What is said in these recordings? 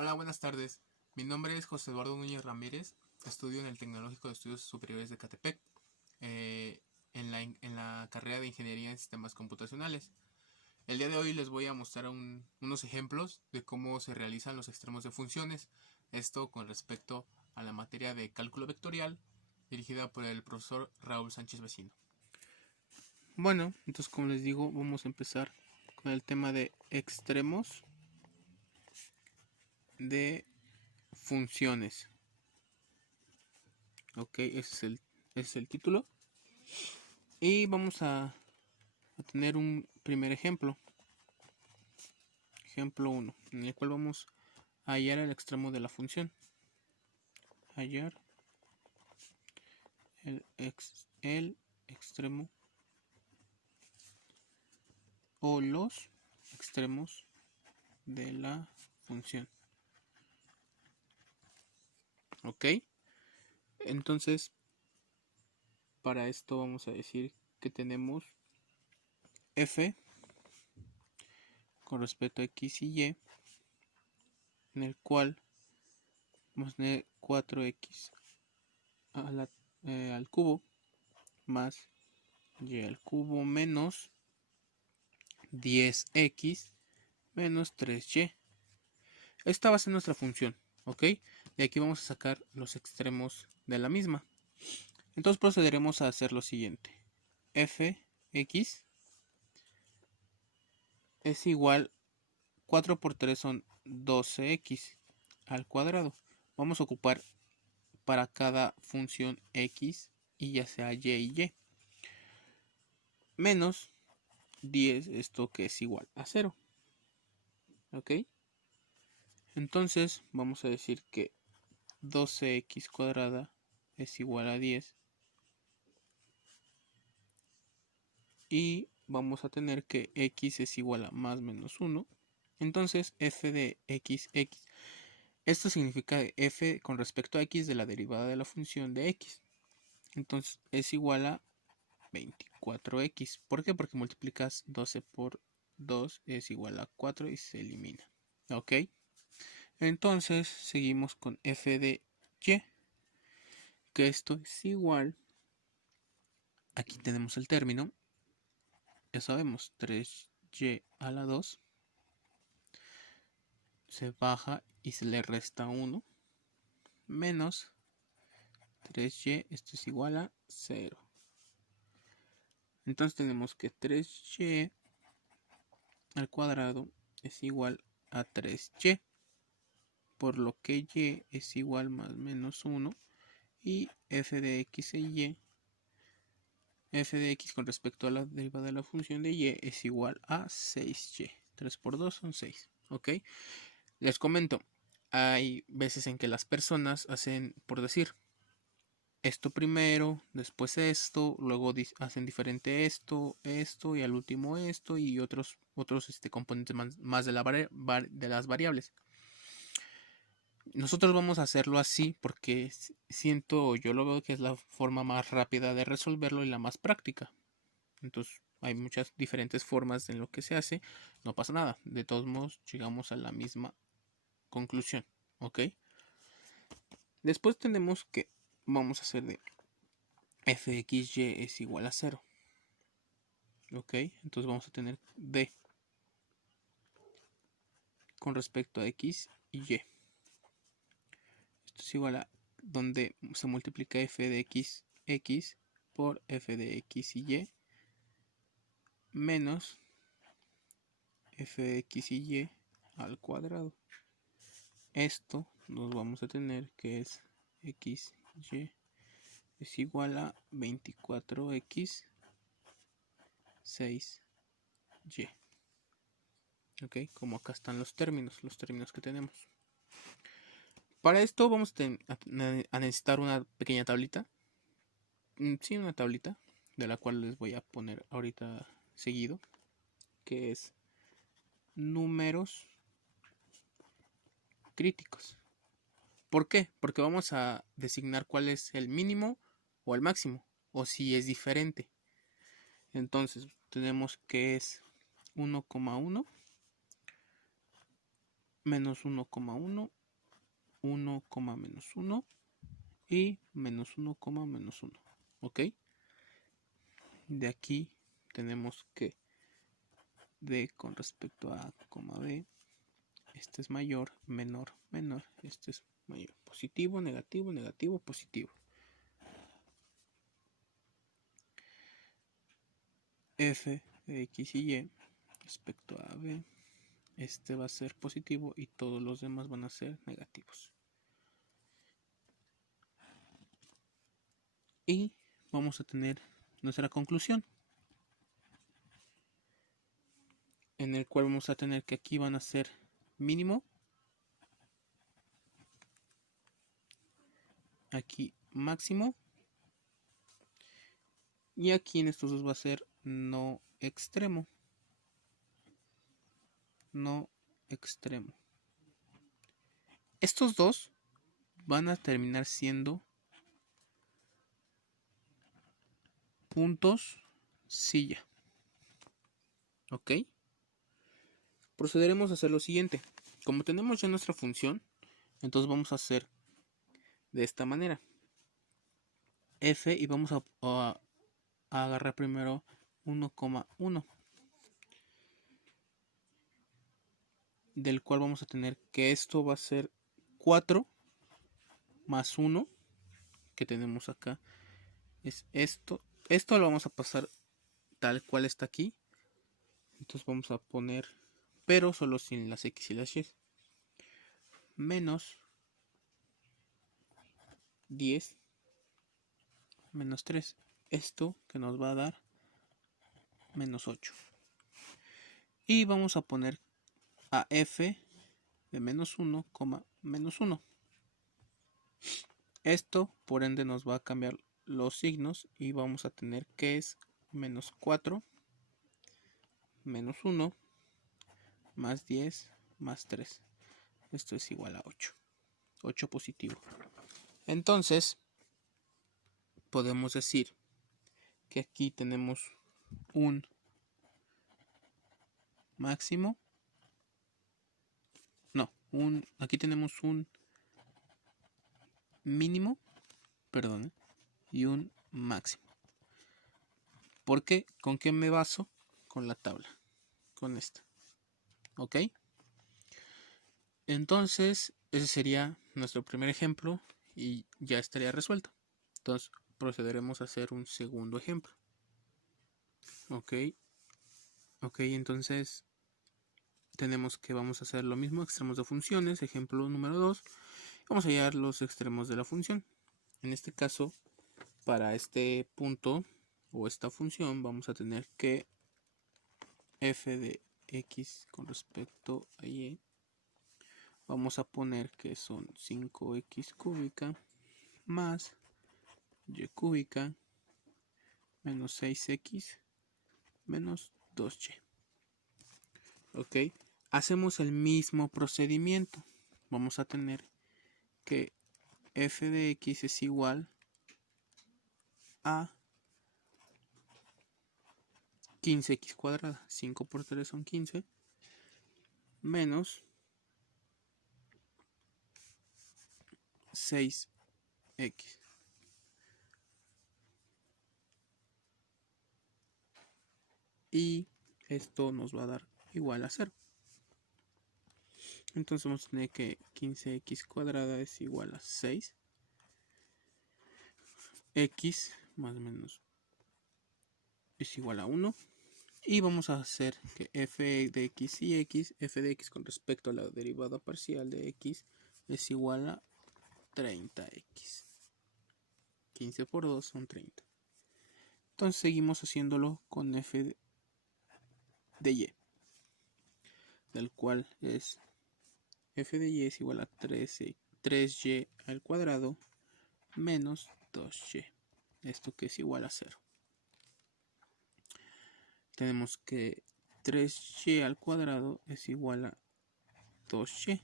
Hola, buenas tardes. Mi nombre es José Eduardo Núñez Ramírez. Estudio en el Tecnológico de Estudios Superiores de Catepec, en la carrera de Ingeniería en Sistemas Computacionales. El día de hoy les voy a mostrar unos ejemplos de cómo se realizan los extremos de funciones. Esto con respecto a la materia de cálculo vectorial, dirigida por el profesor Raúl Sánchez Vecino. Bueno, entonces como les digo, vamos a empezar con el tema de extremos de funciones. Ok, ese es el título. Y vamos a tener un primer ejemplo. Ejemplo 1, en el cual vamos a hallar el extremo de la función. Hallar el extremo o los extremos de la función. Ok, entonces para esto vamos a decir que tenemos f con respecto a x y y, en el cual vamos a tener 4x al cubo más y al cubo menos 10x menos 3y. Esta va a ser nuestra función, ¿ok? Y aquí vamos a sacar los extremos de la misma. Entonces procederemos a hacer lo siguiente. Fx es igual, 4 por 3 son 12x al cuadrado. Vamos a ocupar para cada función x y ya sea y y y. Menos 10, esto que es igual a 0. ¿Ok? Entonces vamos a decir que 12x cuadrada es igual a 10. Y vamos a tener que x es igual a más menos 1. Entonces f de x. Esto significa f con respecto a x de la derivada de la función de x. Entonces es igual a 24x. ¿Por qué? Porque multiplicas 12 por 2 es igual a 4 y se elimina. ¿Ok? Entonces seguimos con f de y, que esto es igual, aquí tenemos el término, ya sabemos, 3y a la 2, se baja y se le resta 1, menos 3y, esto es igual a 0. Entonces tenemos que 3y al cuadrado es igual a 3y, por lo que y es igual más menos 1, y f de x e y, f de x con respecto a la derivada de la función de y es igual a 6y. 3 por 2 son 6. ¿Ok? Les comento, hay veces en que las personas hacen, por decir, esto primero, después esto, luego hacen diferente esto y al último esto y otros componentes más de las variables. Nosotros vamos a hacerlo así porque yo lo veo que es la forma más rápida de resolverlo y la más práctica. Entonces hay muchas diferentes formas en lo que se hace, no pasa nada, de todos modos llegamos a la misma conclusión, ¿ok? Después tenemos que vamos a hacer de fxy es igual a 0, ¿ok? Entonces vamos a tener d con respecto a x y y. Esto es igual a donde se multiplica f de x por f de x y y menos f de x y y al cuadrado. Esto nos vamos a tener que es x y es igual a 24x 6y. Ok, como acá están los términos que tenemos. Para esto vamos a necesitar una pequeña tablita. Sí, una tablita, de la cual les voy a poner ahorita seguido, que es números críticos. ¿Por qué? Porque vamos a designar cuál es el mínimo o el máximo, o si es diferente. Entonces tenemos que es 1,1 menos 1,1, 1, menos 1 y menos 1, menos 1. ¿Ok? De aquí tenemos que D con respecto a A, B, este es mayor, menor, menor, este es mayor. Positivo, negativo, negativo, positivo. F de X y Y respecto a B, este va a ser positivo y todos los demás van a ser negativos. Y vamos a tener nuestra conclusión, en el cual vamos a tener que aquí van a ser mínimo, aquí máximo, y aquí en estos dos va a ser no extremo. No extremo. Estos dos van a terminar siendo puntos silla. ¿Ok? Procederemos a hacer lo siguiente. Como tenemos ya nuestra función, entonces vamos a hacer de esta manera. F y vamos a agarrar primero 1,1. Del cual vamos a tener que esto va a ser 4 más 1 que tenemos acá. Es esto. Esto lo vamos a pasar tal cual está aquí. Entonces vamos a poner, pero solo sin las X y las Y. Menos 10 menos 3. Esto que nos va a dar menos 8. Y vamos a poner a F de menos 1, menos 1. Esto por ende nos va a cambiar los signos y vamos a tener que es menos 4 menos 1 más 10 más 3. Esto es igual a 8. 8 positivo. Entonces, podemos decir que aquí tenemos un máximo. No, aquí tenemos un mínimo, perdón, y un máximo. ¿Por qué? ¿Con qué me baso? Con la tabla, con esta. ¿Ok? Entonces, ese sería nuestro primer ejemplo y ya estaría resuelto. Entonces, procederemos a hacer un segundo ejemplo. Ok, entonces tenemos que vamos a hacer lo mismo, extremos de funciones, ejemplo número 2. Vamos a hallar los extremos de la función. En este caso, para este punto o esta función, vamos a tener que f de x con respecto a y, vamos a poner que son 5x cúbica más y cúbica menos 6x menos 2y. Ok, hacemos el mismo procedimiento. Vamos a tener que f de x es igual a 15x cuadrada. 5 por 3 son 15 menos 6x. Y esto nos va a dar igual a 0. Entonces vamos a tener que 15x cuadrada es igual a 6. X más o menos es igual a 1. Y vamos a hacer que f de x y x, f de x con respecto a la derivada parcial de x es igual a 30x. 15 por 2 son 30. Entonces seguimos haciéndolo con f de y, del cual es f de y es igual a 3y al cuadrado menos 2y. Esto que es igual a 0. Tenemos que 3y al cuadrado es igual a 2y.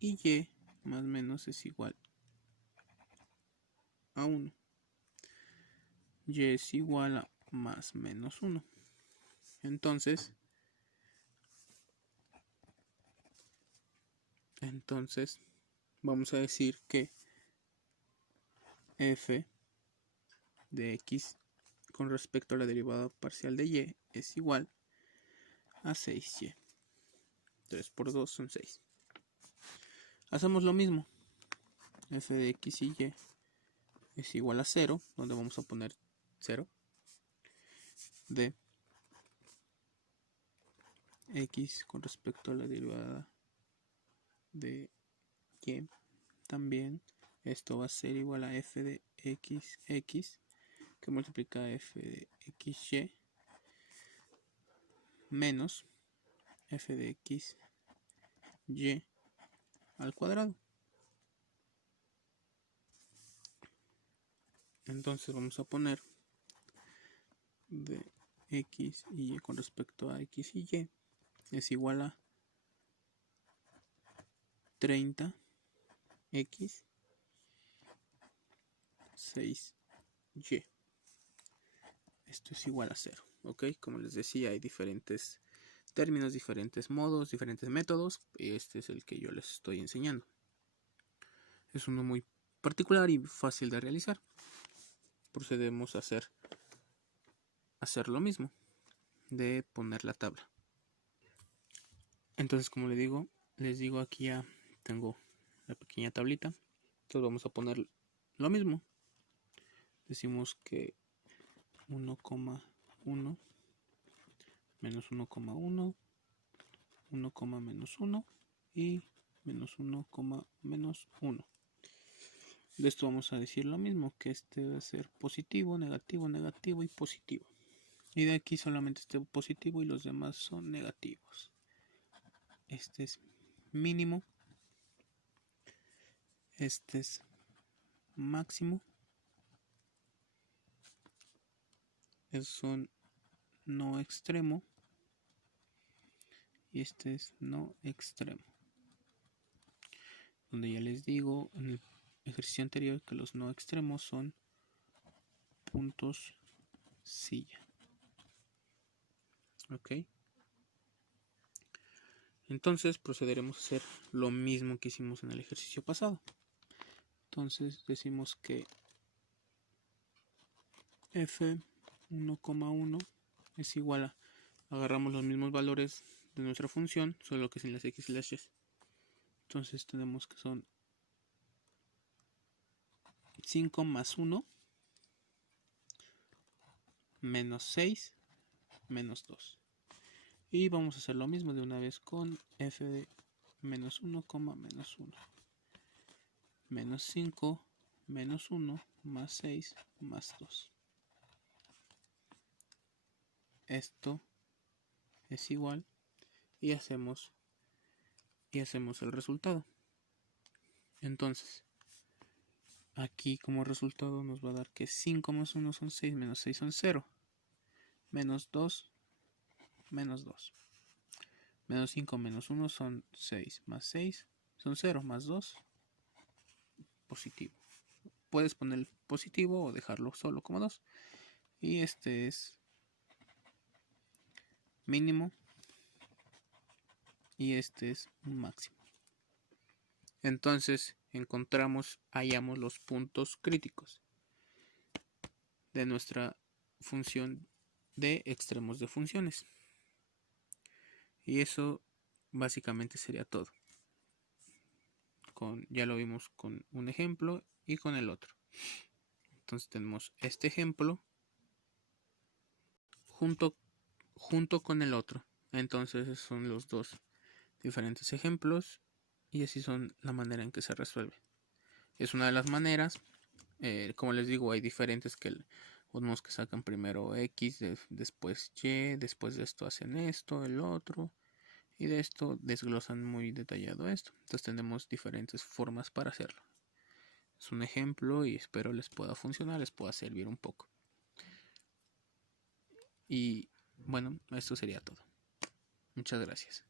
Y y más o menos es igual a 1. Y es igual a más menos 1. Entonces, Entonces vamos a decir que f de x con respecto a la derivada parcial de y es igual a 6y. 3 por 2 son 6. Hacemos lo mismo. F de x y y es igual a 0, donde vamos a poner 0. De x con respecto a la derivada de y también esto va a ser igual a f de x que multiplica f de xy menos f de x y al cuadrado. Entonces vamos a poner de x y y con respecto a x y y es igual a 30x 6y. Esto es igual a 0, ¿ok? Como les decía, hay diferentes términos, diferentes modos, diferentes métodos. Este es el que yo les estoy enseñando. Es uno muy particular y fácil de realizar. Procedemos a hacer lo mismo, de poner la tabla. Entonces, como les digo aquí ya tengo la pequeña tablita. Entonces vamos a poner lo mismo. Decimos que 1,1 menos 1,1, 1, menos 1 y menos 1, menos 1. De esto vamos a decir lo mismo, que este va a ser positivo, negativo, negativo y positivo. Y de aquí solamente este positivo y los demás son negativos. Este es mínimo. Este es máximo. Es un no extremo. Y este es no extremo. Donde ya les digo en el ejercicio anterior que los no extremos son puntos silla. Ok. Entonces procederemos a hacer lo mismo que hicimos en el ejercicio pasado. Entonces decimos que f 1,1 es igual a, agarramos los mismos valores de nuestra función, solo que sin las x y las y. Entonces tenemos que son 5 más 1 menos 6 menos 2. Y vamos a hacer lo mismo de una vez con f de menos 1, menos 1. Menos 5 menos 1 más 6 más 2. Esto es igual y hacemos el resultado. Entonces, aquí como resultado nos va a dar que 5 más 1 son 6, menos 6 son 0. Menos 2, menos 2. Menos 5 menos 1 son 6, más 6 son 0, más 2, positivo. Puedes poner positivo o dejarlo solo como 2. Y este es mínimo y este es un máximo. Entonces hallamos los puntos críticos de nuestra función de extremos de funciones. Y eso básicamente sería todo. Ya lo vimos con un ejemplo y con el otro. Entonces tenemos este ejemplo junto con el otro. Entonces son los dos diferentes ejemplos y así son la manera en que se resuelve. Es una de las maneras. Como les digo, hay diferentes unos que sacan primero X, después Y, después de esto hacen esto, el otro, y de esto desglosan muy detallado esto. Entonces tenemos diferentes formas para hacerlo. Es un ejemplo y espero les pueda funcionar, les pueda servir un poco. Y bueno, esto sería todo. Muchas gracias.